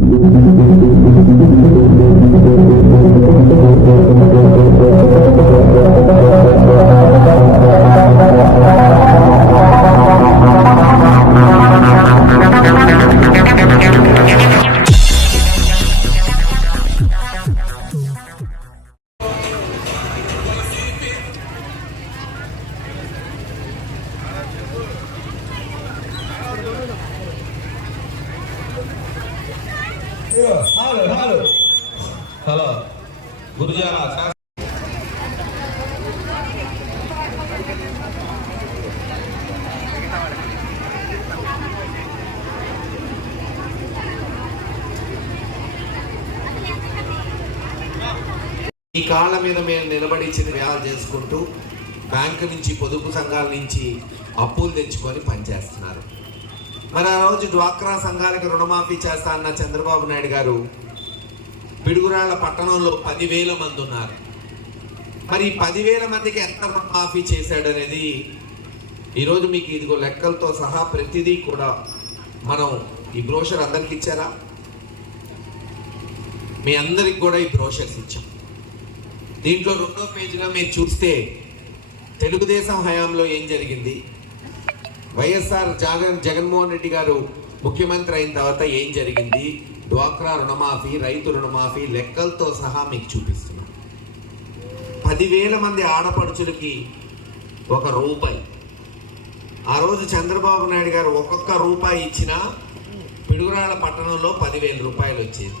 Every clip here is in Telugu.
Thank you. Hello hello. Hello. గురుజానా ఈ కాళ్ళ మీద మేము నిలబడి చిన్న వ్యాపారాలు చేసుకుంటూ బ్యాంకు నుంచి పొదుపు సంఘాల నుంచి అప్పులు తెచ్చుకొని పనిచేస్తున్నారు. మరి ఆ రోజు డ్వాక్రా సంఘాలకు రుణమాఫీ చేస్తా అన్న చంద్రబాబు నాయుడు గారు పిడుగురాళ్ళ పట్టణంలో పదివేల మంది ఉన్నారు. మరి పదివేల మందికి ఎంత రుణమాఫీ చేశాడు అనేది ఈరోజు మీకు ఇదిగో లెక్కలతో సహా ప్రతిదీ కూడా మనం ఈ బ్రోషర్ అందరికి ఇచ్చారా? మీ అందరికి కూడా ఈ బ్రోషర్స్ ఇచ్చాం. దీంట్లో రెండో పేజీలో మీరు చూస్తే తెలుగుదేశం హయాంలో ఏం జరిగింది? వైఎస్ఆర్ జగన్ జగన్మోహన్ రెడ్డి గారు ముఖ్యమంత్రి అయిన తర్వాత ఏం జరిగింది? డ్వాక్రా రుణమాఫీ రైతు రుణమాఫీ లెక్కలతో సహా మీకు చూపిస్తున్నాం. పదివేల మంది ఆడపడుచులకి ఒక రూపాయి. ఆ రోజు చంద్రబాబు నాయుడు గారు ఒక్కొక్క రూపాయి ఇచ్చినా పిడుగురాళ్ళ పట్టణంలో పదివేల రూపాయలు వచ్చేది.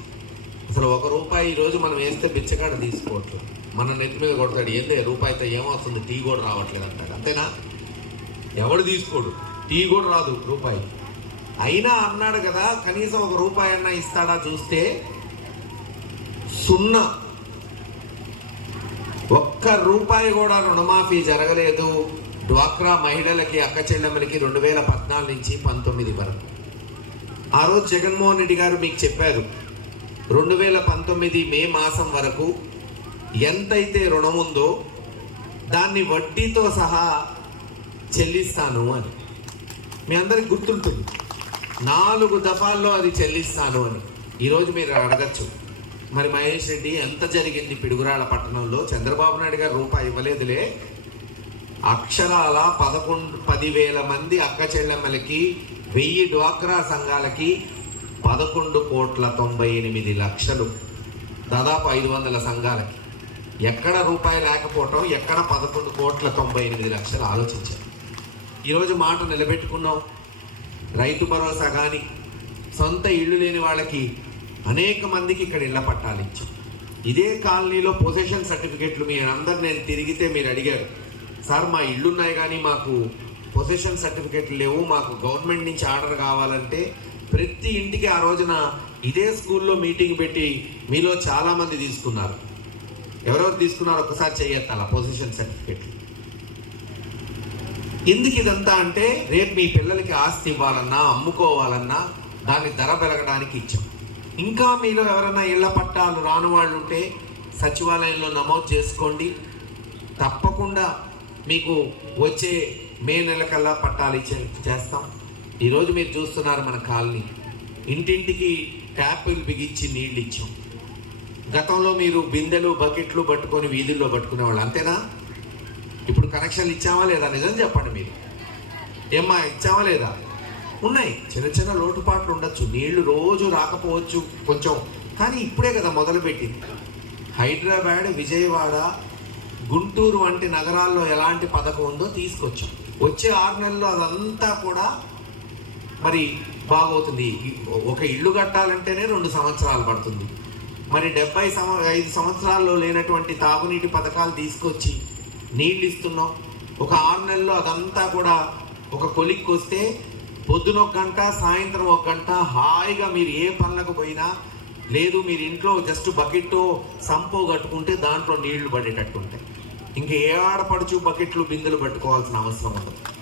అసలు ఒక రూపాయి ఈ రోజు మనం వేస్తే బిచ్చగాడ తీసుకోవట్లేదు. మన నెత్తి మీద కొడతాడు ఏందే రూపాయితో ఏమవుతుంది టీ కూడా రావట్లేదు అంటాడు. అంతేనా? ఎవడు తీసుకోడు? టీ కూడా రాదు రూపాయి. అయినా అన్నాడు కదా కనీసం ఒక రూపాయి అన్నా ఇస్తాడా చూస్తే సున్నా. ఒక్క రూపాయి కూడా రుణమాఫీ జరగలేదు. డ్వాక్రా మహిళలకి అక్క చెల్లెమ్మలకి రెండు వేల పద్నాలుగు నుంచి పంతొమ్మిది వరకు. ఆ రోజు జగన్మోహన్ రెడ్డి గారు మీకు చెప్పారు రెండు వేల పంతొమ్మిది మే మాసం వరకు ఎంతైతే రుణం ఉందో దాన్ని వడ్డీతో సహా చెల్లిస్తాను అని. మీ అందరికి గుర్తుంటుంది. నాలుగు దఫాల్లో అది చెల్లిస్తాను అని. ఈరోజు మీరు అడగచ్చు. మరి మహేష్ రెడ్డి ఎంత జరిగింది పిడుగురాళ్ళ పట్టణంలో? చంద్రబాబు నాయుడు గారు రూపాయి ఇవ్వలేదులే. అక్షరాల పదకొండు పదివేల మంది అక్క చెల్లెమ్మలకి వెయ్యి డ్వాక్రా సంఘాలకి పదకొండు కోట్ల తొంభై ఎనిమిది లక్షలు. దాదాపు ఐదు వందల సంఘాలకి. ఎక్కడ రూపాయి లేకపోవటం ఎక్కడ పదకొండు కోట్ల తొంభై ఎనిమిది లక్షలు ఆలోచించారు. ఈరోజు మాట నిలబెట్టుకున్నాం రైతు భరోసా కానీ సొంత ఇళ్ళు లేని వాళ్ళకి అనేక మందికి ఇక్కడ ఇళ్ళ పట్టాలు ఇచ్చాం ఇదే కాలనీలో పొజిషన్ సర్టిఫికెట్లు మీ అందరు నేను తిరిగితే మీరు అడిగారు. సార్ మా ఇళ్ళున్నాయి కానీ మాకు పొజిషన్ సర్టిఫికెట్లు లేవు మాకు గవర్నమెంట్ నుంచి ఆర్డర్ కావాలంటే ప్రతి ఇంటికి ఆ రోజున ఇదే స్కూల్లో మీటింగ్ పెట్టి మీలో చాలామంది తీసుకున్నారు. ఎవరెవరు తీసుకున్నారు? ఒకసారి చేయత్తాల పొజిషన్ సర్టిఫికెట్లు. ఎందుకు ఇదంతా అంటే రేపు మీ పిల్లలకి ఆస్తి ఇవ్వాలన్నా అమ్ముకోవాలన్నా దాన్ని ధర పెరగడానికి ఇచ్చాం. ఇంకా మీలో ఎవరైనా ఇళ్ళ పట్టాలు రాని వాళ్ళు ఉంటే సచివాలయంలో నమోదు చేసుకోండి. తప్పకుండా మీకు వచ్చే మే నెల కల్లా పట్టాలు ఇచ్చే చేస్తాం. ఈరోజు మీరు చూస్తున్నారు మన కాలనీ. ఇంటింటికి ట్యాపులు బిగించి నీళ్ళు ఇచ్చాం. గతంలో మీరు బిందెలు బకెట్లు పట్టుకొని వీధుల్లో పట్టుకునేవాళ్ళు అంతేనా? ఇప్పుడు కనెక్షన్లు ఇచ్చామా లేదా? నిజం చెప్పండి మీరు. ఏమ్మా ఇచ్చామా లేదా? ఉన్నాయి. చిన్న చిన్న లోటుపాట్లు ఉండొచ్చు. నీళ్ళు రోజు రాకపోవచ్చు కొంచెం. కానీ ఇప్పుడే కదా మొదలుపెట్టింది. హైదరాబాద్ విజయవాడ గుంటూరు వంటి నగరాల్లో ఎలాంటి పథకం ఉందో తీసుకొచ్చాం. వచ్చే ఆరు నెలల్లో అదంతా కూడా మరి బాగవుతుంది. ఒక ఇల్లు కట్టాలంటేనే రెండు సంవత్సరాలు పడుతుంది. మరి డెబ్బై సంవ ఐదు సంవత్సరాల్లో లేనటువంటి తాగునీటి పథకాలు తీసుకొచ్చి నీళ్ళు ఇస్తున్నాం ఒక ఆరు నెలల్లో అదంతా కూడా ఒక కొలిక్కి వస్తే పొద్దున ఒక గంట సాయంత్రం ఒక గంట హాయిగా మీరు ఏ పనులకు పోయినా లేదు మీరు ఇంట్లో జస్ట్ బకెట్ సంపో కట్టుకుంటే దాంట్లో నీళ్ళు పడేటట్టు ఉంటాయి ఇంక ఏ ఆడపడుచు బకెట్లు బిందెలు పట్టుకోవాల్సిన అవసరం ఉండదు.